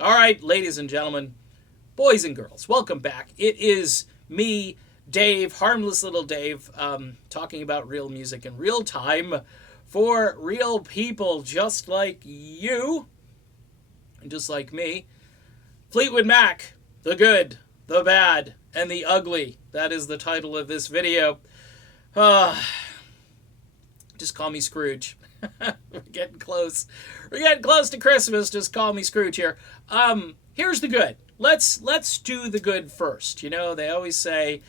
All right, ladies and gentlemen, boys and girls, welcome back. It is me, Dave, harmless little Dave, talking about real music in real time for real people just like you and just like me. Fleetwood Mac, the good, the bad, and the ugly. That is the title of this video. Uh, just call me Scrooge. We're getting close. We're getting close to Christmas. Just call me Scrooge here. Here's the good. Let's do the good first. You know, they always say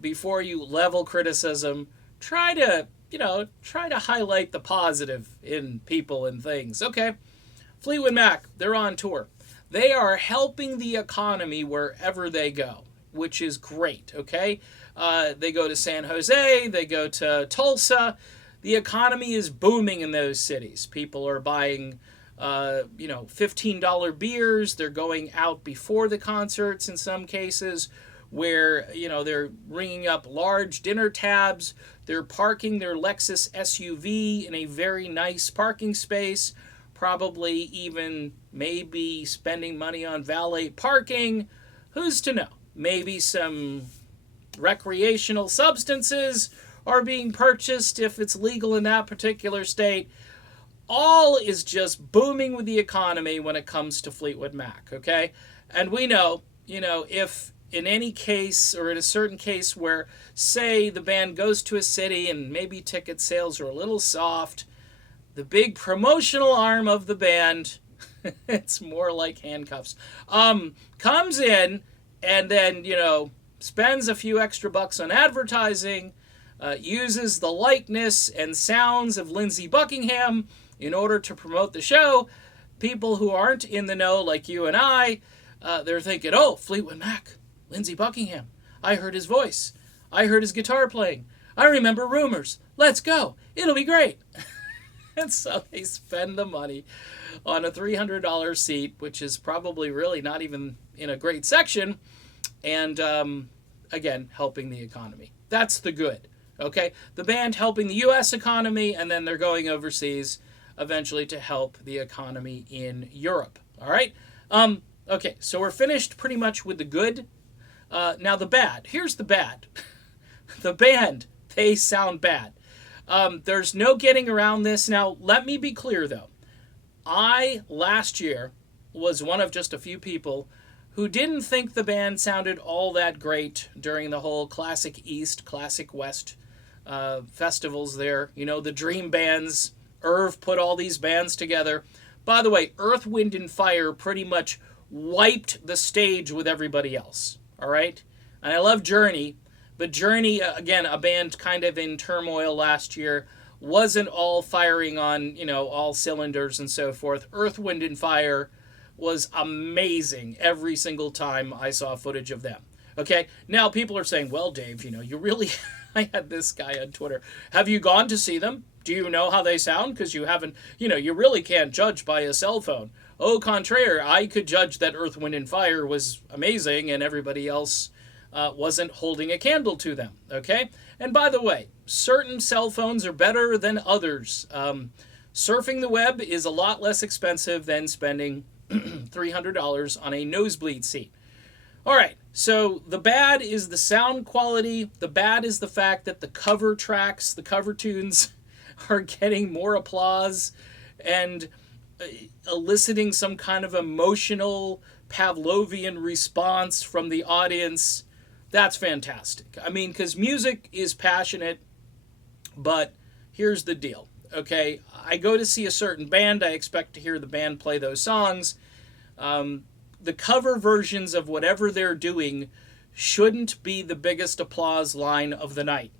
before you level criticism, try to highlight the positive in people and things. Okay, Fleetwood Mac, they're on tour. They are helping the economy wherever they go, which is great. Okay, they go to San Jose. They go to Tulsa. The economy is booming in those cities. People are buying, $15 beers. They're going out before the concerts in some cases where, they're ringing up large dinner tabs. They're parking their Lexus SUV in a very nice parking space, probably even maybe spending money on valet parking. Who's to know? Maybe some recreational substances are being purchased if it's legal in that particular state. All is just booming with the economy when it comes to Fleetwood Mac, okay? And we know, if in any case or in a certain case where, say, the band goes to a city and maybe ticket sales are a little soft, the big promotional arm of the band, it's more like handcuffs, comes in and then, spends a few extra bucks on advertising, uses the likeness and sounds of Lindsey Buckingham in order to promote the show. People who aren't in the know, like you and I, they're thinking, oh, Fleetwood Mac, Lindsey Buckingham. I heard his voice. I heard his guitar playing. I remember Rumors. Let's go. It'll be great. And so they spend the money on a $300 seat, which is probably really not even in a great section, and again, helping the economy. That's the good. Okay, the band helping the U.S. economy, and then they're going overseas eventually to help the economy in Europe. All right. Okay, so we're finished pretty much with the good. Now the bad. Here's the bad. The band, they sound bad. There's no getting around this. Now, let me be clear, though. I, last year, was one of just a few people who didn't think the band sounded all that great during the whole Classic East, Classic West festivals there. The dream bands. Irv put all these bands together. By the way, Earth, Wind, and Fire pretty much wiped the stage with everybody else. All right? And I love Journey, but Journey, again, a band kind of in turmoil last year, wasn't all firing on, all cylinders and so forth. Earth, Wind, and Fire was amazing every single time I saw footage of them. Okay, now people are saying, well, Dave, you really, I had this guy on Twitter. Have you gone to see them? Do you know how they sound? Because you haven't, you really can't judge by a cell phone. Au contraire, I could judge that Earth, Wind, and Fire was amazing and everybody else wasn't holding a candle to them, okay? And by the way, certain cell phones are better than others. Surfing the web is a lot less expensive than spending $300 on a nosebleed seat. All right, so the bad is the sound quality. The bad is the fact that the cover tracks, the cover tunes, are getting more applause and eliciting some kind of emotional Pavlovian response from the audience. That's fantastic. I mean, because music is passionate, but here's the deal. Okay, I go to see a certain band. I expect to hear the band play those songs. The cover versions of whatever they're doing shouldn't be the biggest applause line of the night.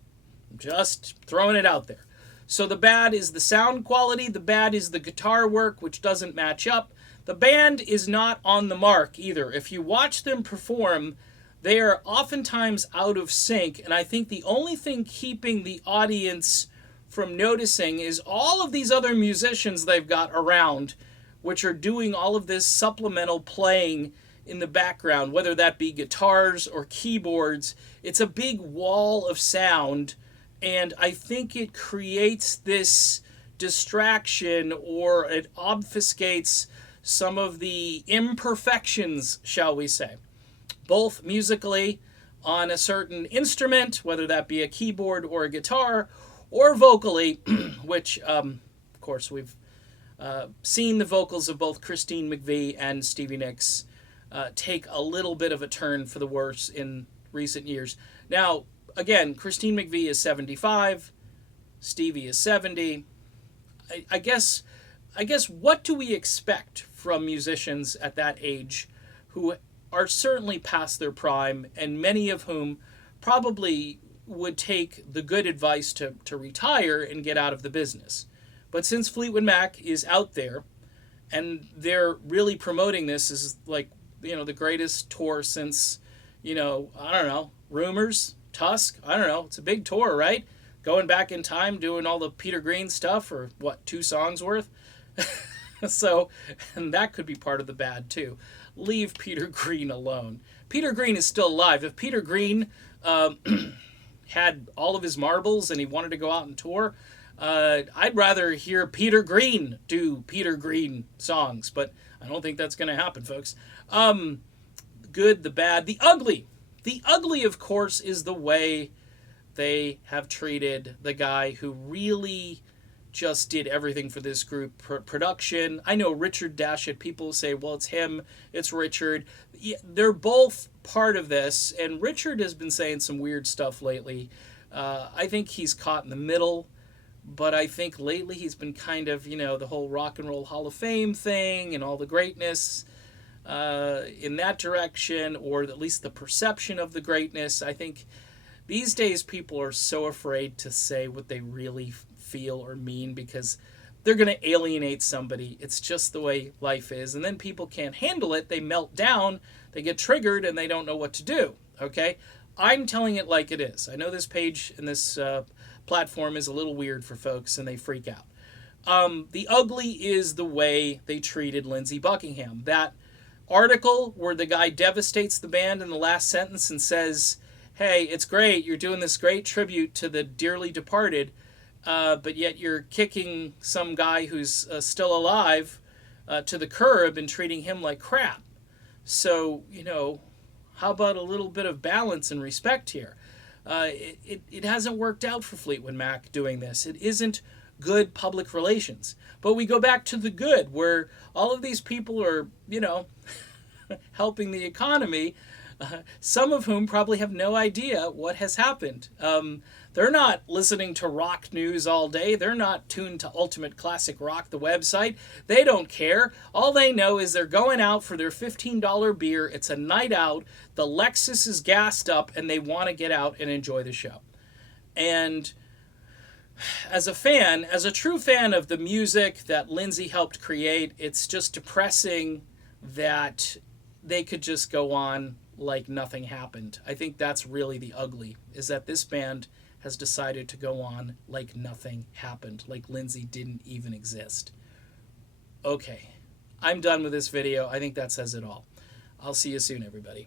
Just throwing it out there. So the bad is the sound quality. The bad is the guitar work, which doesn't match up. The band is not on the mark either. If you watch them perform, they are oftentimes out of sync. And I think the only thing keeping the audience from noticing is all of these other musicians they've got around, which are doing all of this supplemental playing in the background, whether that be guitars or keyboards. It's a big wall of sound, and I think it creates this distraction, or it obfuscates some of the imperfections, shall we say, both musically on a certain instrument, whether that be a keyboard or a guitar, or vocally, which, of course, we've seen the vocals of both Christine McVie and Stevie Nicks take a little bit of a turn for the worse in recent years. Now, again, Christine McVie is 75, Stevie is 70. I guess what do we expect from musicians at that age who are certainly past their prime, and many of whom probably would take the good advice to retire and get out of the business. But since Fleetwood Mac is out there, and they're really promoting this as like, the greatest tour since, I don't know, Rumors, Tusk, I don't know, it's a big tour, right? Going back in time, doing all the Peter Green stuff, or what, 2 songs worth? So, and that could be part of the bad too. Leave Peter Green alone. Peter Green is still alive. If Peter Green had all of his marbles and he wanted to go out and tour, I'd rather hear Peter Green do Peter Green songs, but I don't think that's going to happen, folks. Good, the bad, the ugly. The ugly, of course, is the way they have treated the guy who really just did everything for this group. Production. I know Richard Dashit, people say, well, it's him, it's Richard. They're both part of this, and Richard has been saying some weird stuff lately. I think he's caught in the middle, but I think lately he's been kind of, the whole Rock and Roll Hall of Fame thing and all the greatness in that direction, or at least the perception of the greatness. I think these days people are so afraid to say what they really feel or mean because they're going to alienate somebody. It's just the way life is. And then people can't handle it. They melt down, they get triggered, and they don't know what to do. Okay? I'm telling it like it is. I know this page and this platform is a little weird for folks and they freak out. The ugly is the way they treated Lindsey Buckingham. That article where the guy devastates the band in the last sentence and says, hey, it's great, you're doing this great tribute to the dearly departed, but yet you're kicking some guy who's still alive to the curb and treating him like crap. So, how about a little bit of balance and respect here? It hasn't worked out for Fleetwood Mac doing this. It isn't good public relations. But we go back to the good, where all of these people are, helping the economy, some of whom probably have no idea what has happened. They're not listening to rock news all day. They're not tuned to Ultimate Classic Rock, the website. They don't care. All they know is they're going out for their $15 beer. It's a night out. The Lexus is gassed up, and they want to get out and enjoy the show. And as a true fan of the music that Lindsey helped create, it's just depressing that they could just go on like nothing happened. I think that's really the ugly, is that this band has decided to go on like nothing happened, like Lindsey didn't even exist. Okay, I'm done with this video. I think that says it all. I'll see you soon, everybody.